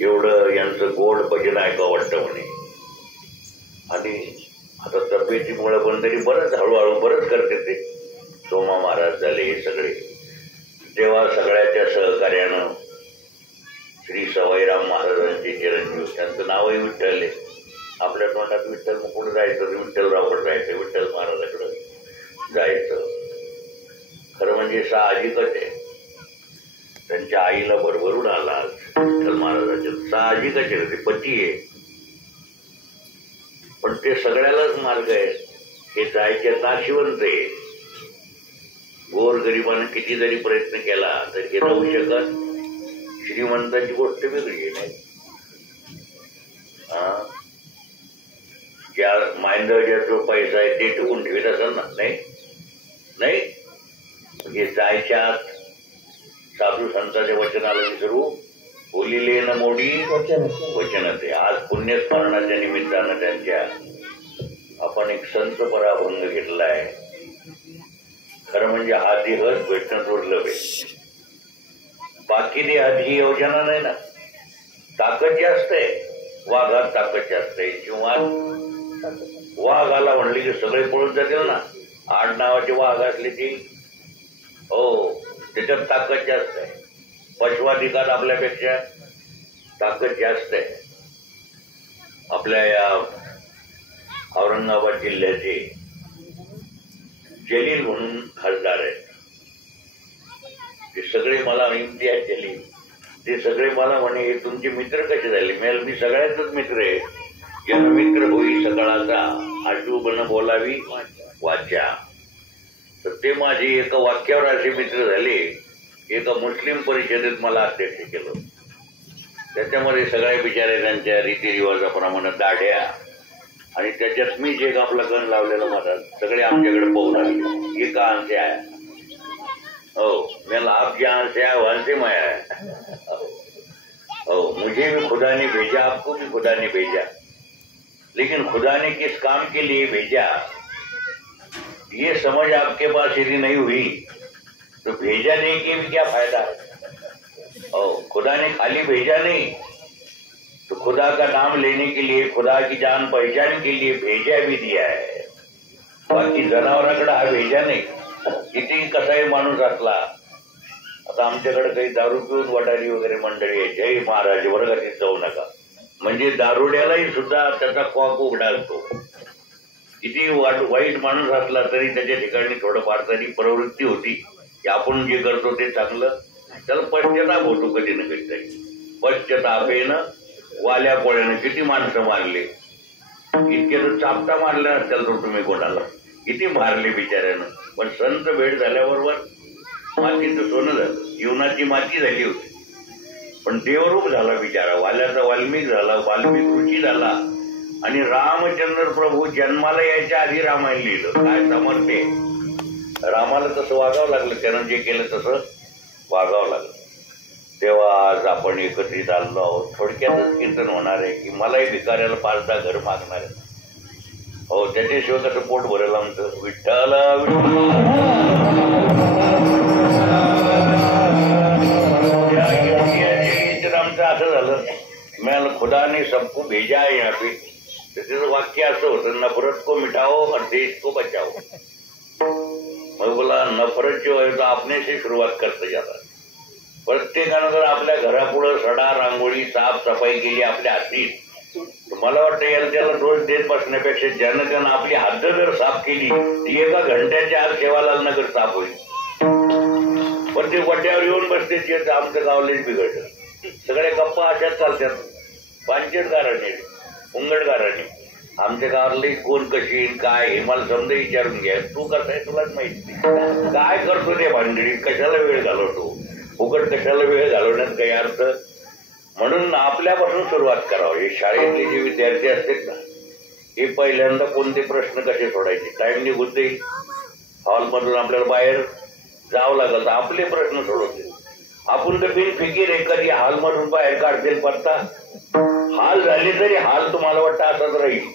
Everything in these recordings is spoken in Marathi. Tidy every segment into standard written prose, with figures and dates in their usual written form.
एवढं यांचं गोड भजन ऐकावं वाटतं म्हणे. आणि आता तब्येतीमुळे पण तरी बरंच हळूहळू बरंच करते ते. सोमा महाराज झाले हे सगळे. तेव्हा सगळ्याच्या सहकार्यानं श्री सवाईराम महाराजांचे चिरंजीव, त्यांचं नावही विठ्ठल आहे. आपल्या तोंडात विठ्ठल, मग कुठं जायचं, विठ्ठलरावकडे जायचं, विठ्ठल महाराजाकडे जायचं. खरं म्हणजे साहजिकच आहे. त्यांच्या आईला भरभरून आला विठ्ठल महाराजांच्या, साहजिकच आहे, ते पती आहे. पण ते सगळ्यालाच मार्ग आहे. हे जायचे नाशिवंत आहे. गोरगरिबानं किती जरी प्रयत्न केला तरी हे राहू शकत. श्रीमंताची गोष्ट वेगळी आहे. ज्या माइंदच्या जो पैसा आहे ते टिकून ठेवत असेल ना, नाही नाही, म्हणजे जायच्या आत साधू संतांच्या वचनाला विसरू, बोलिले न मोडी वचन ते. आज पुण्यस्मरणाच्या निमित्तानं त्यांच्या आपण एक संत पराभंग घेतलाय. खरं म्हणजे हा देहच भेटणं दुर्लभ आहे. बाकी देहाची योजना नाही ना. ताकद जास्त आहे, वाघात ताकद जास्त आहे. किंवा वाघ आला म्हणले की सगळे पळून जातील ना. आठ नावाचे वाघ असले की हो, त्याच्यात ताकद जास्त आहे. पशुधिकार आपल्यापेक्षा ताकद जास्त आहे. आपल्या या औरंगाबाद जिल्ह्याचे जलील म्हणून खासदार आहेत. ते सगळे मला इम्तियाज जलील, ते सगळे मला म्हणे हे तुमचे मित्र कसे झाले. मी सगळ्याच मित्र आहे. जन मित्र होई सकाळाचा, अशुभन बोलावी वाचा. तर ते माझे एका वाक्यावर असे मित्र झाले. एका मुस्लिम परिषदेत मला अध्यक्ष केलं. त्याच्यामध्ये सगळ्या बिचारे त्यांच्या रीतिरिवाजाप्रमाणे दाढ्या, आणि त्याच्यात मी जे आपला गण लावलेला माझा, सगळे आमच्याकडे पाहून आले. ये कहां से आया? हो, मैं आप जहां से आया वहां से मैं आया. हो, मुझे भी खुदा ने भेजा, आपको भी खुदा ने भेजा, लेकिन खुदा ने किस काम के लिए भेजा ये समझ आपके पास यदि नहीं हुई तो भेजा नहीं कि भी क्या फायदा है. ओ, खुदा ने खाली भेजा नहीं, तो खुदा का नाम लेने के लिए, खुदा की जान पहचान के लिए भेजा भी दिया है. बाकी जनावरांकडे हा भेजा नाही. किती कसाही माणूस असला, आता आमच्याकडे काही दारू पिऊन वडारी वगैरे मंडळी आहे, जय महाराज वर्गात जाऊ नका, म्हणजे दारुड्यालाही सुद्धा त्याचा कॉक उघडा असतो. किती वाईट माणूस असला तरी त्याच्या ठिकाणी थोडंफार तरी प्रवृत्ती होती की आपण जे करतो ते चांगलं. त्याला पश्चाताप होतो कधी ना कधीतरी. पश्चातापेनं वाल्या कोळ्यानं किती माणसं मारले, इतके तर चापटा मारल्या नसत्याल तर तुम्ही कोणाला, किती मारले बिचाऱ्यानं. पण संत भेट झाल्याबरोबर मातीचं सोनं झालं, जीवनाची माती झाली होती. पण देवरूप झाला बिचारा. वाल्याचा वाल्मिक झाला, वाल्मिक ऋषी झाला. आणि रामचंद्र प्रभू जन्माला यायच्या आधी रामायण लिहिलं. काय समर्थे, रामाला तसं वागावं लागलं, त्यानं जे केलं तसं वागावं लागलं. तेव्हा आज आपण एकत्रित आलो आहोत. थोडक्यातच कीर्तन होणार आहे की मलाही भिकाऱ्याला 5-10 घर मागणार आहे. हो, त्याच्याशिवाय कसं पोट भरेल आमचं. विठ्ठल आमचं असं झालं, मैं खुदा ने सबको भेजा है यहाँ पे. त्याचं वाक्य असं होतं, नफरत को मिटाओ और देश को बचाओ. मग बोला नफरत जो आहे तो आपने से सुरुवात करता जाता. प्रत्येकानं जर आपल्या घरापुढं सडा रांगोळी साफसफाई केली आपल्या हातीत, मला वाटतं याला त्याला दोष देत बसण्यापेक्षा जनतेनं आपली हद्द जर साफ केली ती एका घंट्याच्या आत सेवालाल नगर साफ होईल. पण ते वड्यावर येऊन बसते, ते आमचं गावलेच बिघडलं. सगळ्या गप्पा अशाच चालतात. पांचटगाराने उंगडगाराने आमच्या गावातली कोण कशी काय हे मला समजा विचारून घ्या. तू कसं आहे तुलाच माहिती, काय करतो ते भांडणीत, कशाला वेळ घालवतो, फुकट कशाला वेळ घालवण्यात काही अर्थ. म्हणून आपल्यापासून सुरुवात करावं. हे शाळेतले जे विद्यार्थी असतात ना, हे पहिल्यांदा कोणते प्रश्न कसे सोडायचे. टाइम निघून जाईल, हॉलमधून आपल्याला बाहेर जावं लागलं तर आपले प्रश्न सोडवतील. आपण तर बिनफिकीर आहे, कधी हॉलमधून बाहेर काढतील पत्ता. हाल झाले तरी हाल तुम्हाला वाटतं असाच राहील,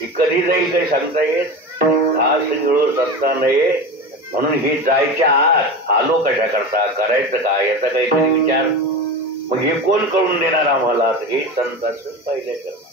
ही कधी जाईल काही सांगता येत. घास गिळून असता नये. म्हणून ही जायच्या आत आलो कशा करता, करायचं काय याचा काहीतरी विचार मग हे कोण कळून देणार आम्हाला? हे संतांचं पहिले करणार.